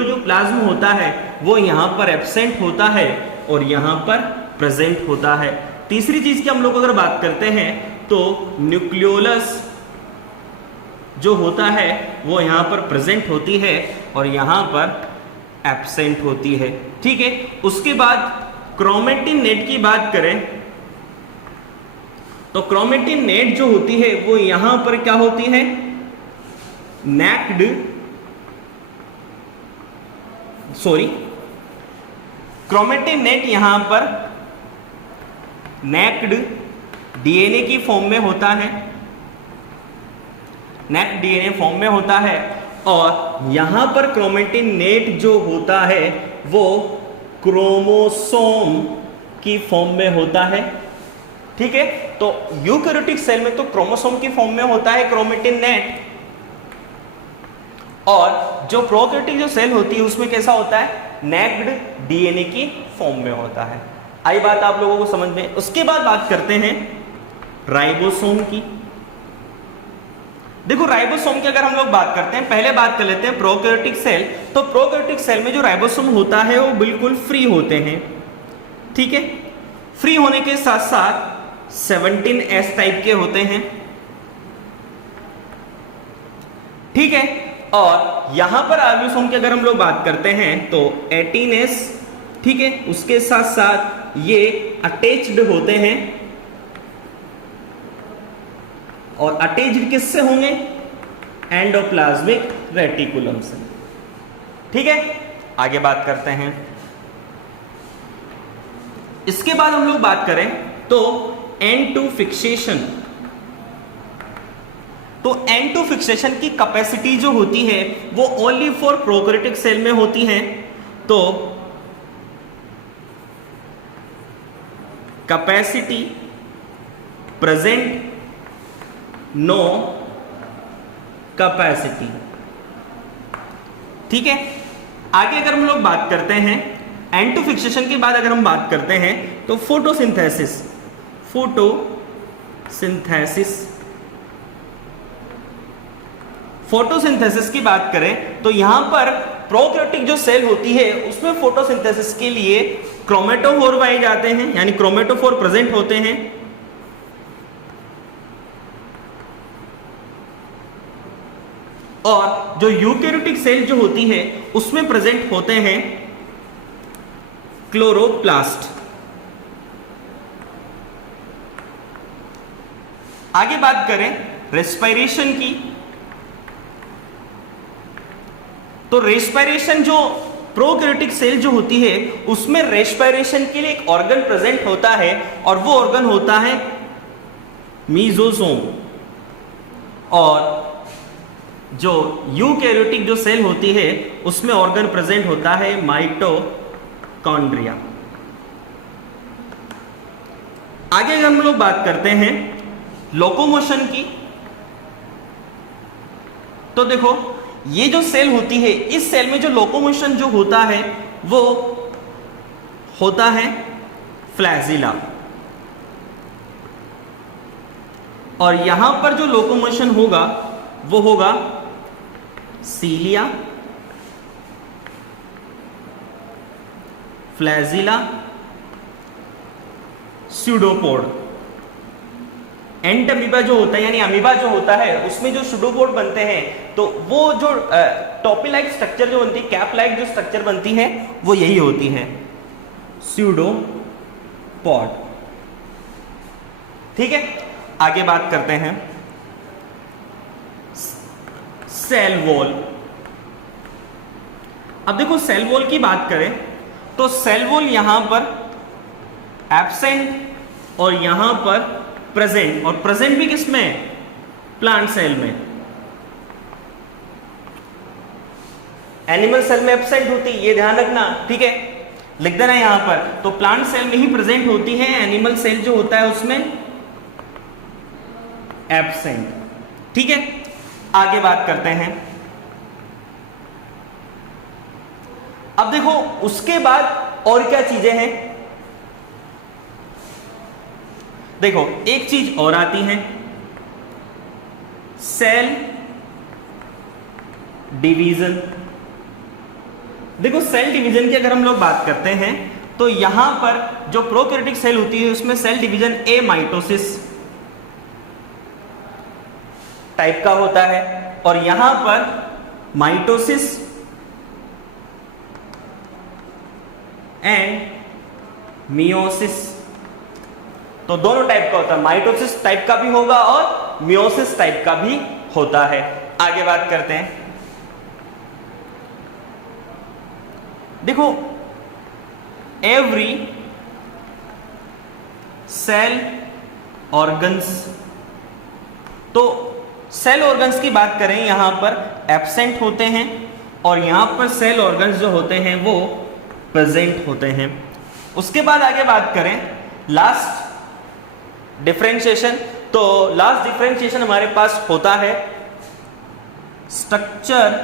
जो प्लाज्म होता है वो यहाँ पर एब्सेंट होता है और यहाँ पर प्रेजेंट होता है। तीसरी चीज की हम लोग अगर बात करते हैं तो न्यूक्लियोलस जो होता है वो यहाँ पर प्रेजेंट होती है और यहाँ पर एब्सेंट होती है, ठीक है। उसके बाद क्रोमैटिन नेट की बात करें तो क्रोमैटिन नेट जो होती है वो यहाँ पर क्या होती है? क्रोमैटिन नेट यहां पर नेक्ड डीएनए की फॉर्म में होता है, नेक्ड डीएनए फॉर्म में होता है, और यहां पर क्रोमैटिन नेट जो होता है वो क्रोमोसोम की फॉर्म में होता है, ठीक है। तो यूकैरियोटिक सेल में तो क्रोमोसोम की फॉर्म में होता है क्रोमैटिन नेट, और जो प्रोकैरियोटिक जो सेल होती है उसमें कैसा होता है? नेक्ड डीएनए की फॉर्म में होता है। आई बात आप लोगों को समझ में। उसके बाद बात करते हैं राइबोसोम की। देखो राइबोसोम की अगर हम लोग बात करते हैं, पहले बात कर लेते हैं प्रोकैरियोटिक सेल। तो प्रोकैरियोटिक सेल में जो राइबोसोम होता है वो बिल्कुल फ्री होते हैं, ठीक है। फ्री होने के साथ साथ 17S टाइप के होते हैं, ठीक है। और यहां पर राइबोसोम की अगर हम लोग बात करते हैं तो 18S, ठीक है। उसके साथ साथ ये अटैच्ड होते हैं, और अटैच्ड किससे होंगे? एंडोप्लाज्मिक रेटिकुलम से, ठीक है। आगे बात करते हैं। इसके बाद हम लोग बात करें तो N2 फिक्सेशन, तो N2 फिक्सेशन की कैपेसिटी जो होती है वो ओनली फॉर प्रोकैरियोटिक सेल में होती है। तो कैपेसिटी प्रेजेंट नो कैपेसिटी, ठीक है। आगे अगर हम लोग बात करते हैं N2 फिक्सेशन के बाद अगर हम बात करते हैं तो फोटोसिंथेसिस, फोटोसिंथेसिस की बात करें तो यहां पर प्रोकैरियोटिक जो सेल होती है उसमें फोटोसिंथेसिस के लिए क्रोमेटोफोर पाए जाते हैं, यानी क्रोमेटोफोर प्रेजेंट होते हैं। और जो यूकैरियोटिक सेल जो होती है उसमें प्रेजेंट होते हैं क्लोरोप्लास्ट। आगे बात करें रेस्पिरेशन की, तो रेस्पिरेशन जो प्रोकैरियोटिक सेल जो होती है उसमें रेस्पिरेशन के लिए एक ऑर्गन प्रेजेंट होता है और वो ऑर्गन होता है मीजोसोम। और जो यूकैरियोटिक जो सेल होती है उसमें ऑर्गन प्रेजेंट होता है माइटोकॉन्ड्रिया। आगे अगर हम लोग बात करते हैं लोकोमोशन की, तो देखो ये जो सेल होती है इस सेल में जो लोकोमोशन जो होता है वो होता है फ्लैजिला, और यहां पर जो लोकोमोशन होगा वो होगा सीलिया, फ्लैजिला, स्यूडोपोड। एंट अमीबा जो होता है यानी अमीबा जो होता है उसमें जो स्यूडोपोड बनते हैं तो वो जो टोपी लाइक स्ट्रक्चर जो बनती है, कैप लाइक जो स्ट्रक्चर बनती है वो यही होती है स्यूडोपोड, ठीक है। आगे बात करते हैं सेल वॉल। अब देखो सेल वॉल की बात करें तो सेल वॉल यहां पर एब्सेंट और यहां पर प्रेजेंट, और प्रेजेंट भी किसमें, प्लांट सेल में। एनिमल सेल में एब्सेंट होती है, ये ध्यान रखना, ठीक है, लिख देना यहां पर। तो प्लांट सेल में ही प्रेजेंट होती है, एनिमल सेल जो होता है उसमें एब्सेंट, ठीक है। आगे बात करते हैं, अब देखो उसके बाद और क्या चीजें हैं। देखो एक चीज और आती है सेल डिवीजन। देखो सेल डिवीजन की अगर हम लोग बात करते हैं तो यहां पर जो प्रोकैरियोटिक सेल होती है उसमें सेल डिवीजन ए माइटोसिस टाइप का होता है, और यहां पर माइटोसिस एंड मियोसिस, तो दोनों टाइप का होता है, माइटोसिस टाइप का भी होगा और मियोसिस टाइप का भी होता है। आगे बात करते हैं, देखो एवरी सेल ऑर्गन्स, तो सेल ऑर्गन्स की बात करें यहां पर एब्सेंट होते हैं और यहां पर सेल ऑर्गन्स जो होते हैं वो प्रेजेंट होते हैं। उसके बाद आगे बात करें लास्ट डिफरेंशिएशन, तो लास्ट डिफरेंशिएशन हमारे पास होता है स्ट्रक्चर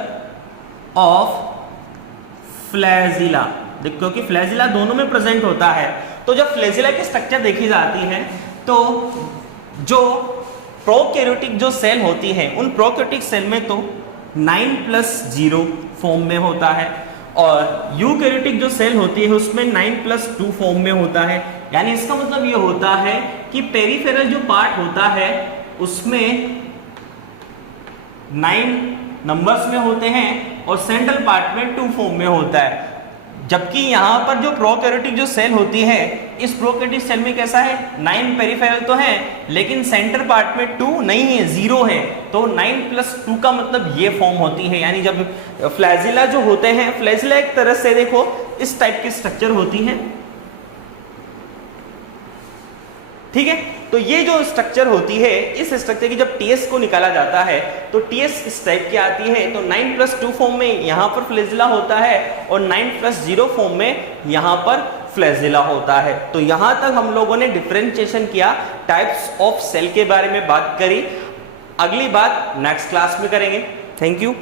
ऑफ फ्लैजिला। क्योंकि फ्लैजिला दोनों में प्रेजेंट होता है, तो जब फ्लैजिला की स्ट्रक्चर देखी जाती है तो जो प्रोकैरियोटिक जो सेल होती है उन प्रोकैरियोटिक सेल में तो 9+0 फॉर्म में होता है, और यूकैरियोटिक जो सेल होती है उसमें 9+2 फॉर्म में होता है। यानी इसका मतलब ये होता है कि पेरिफेरल जो पार्ट होता है उसमें 9 नंबर्स में होते हैं और सेंट्रल पार्ट में 2 फॉर्म में होता है। जबकि यहां पर जो प्रोकैरियोटिक जो सेल होती है इस प्रोकैरियोटिक सेल में कैसा है, 9 पेरिफेरल तो है लेकिन सेंटर पार्ट में 2 नहीं है, 0 है, तो 9+2 का मतलब ये फॉर्म होती है। यानी जब फ्लैजिला जो होते हैं, फ्लैजिला एक तरह से देखो इस टाइप की स्ट्रक्चर होती है, ठीक है। तो ये जो स्ट्रक्चर होती है, इस स्ट्रक्चर की जब टीएस को निकाला जाता है तो टीएस इस टाइप की आती है। तो 9+2 फॉर्म में यहां पर फ्लैजिला होता है और 9+0 फॉर्म में यहां पर फ्लैजिला होता है। तो यहां तक हम लोगों ने डिफरेंशिएशन किया, टाइप्स ऑफ सेल के बारे में बात करी। अगली बात नेक्स्ट क्लास में करेंगे। Thank you.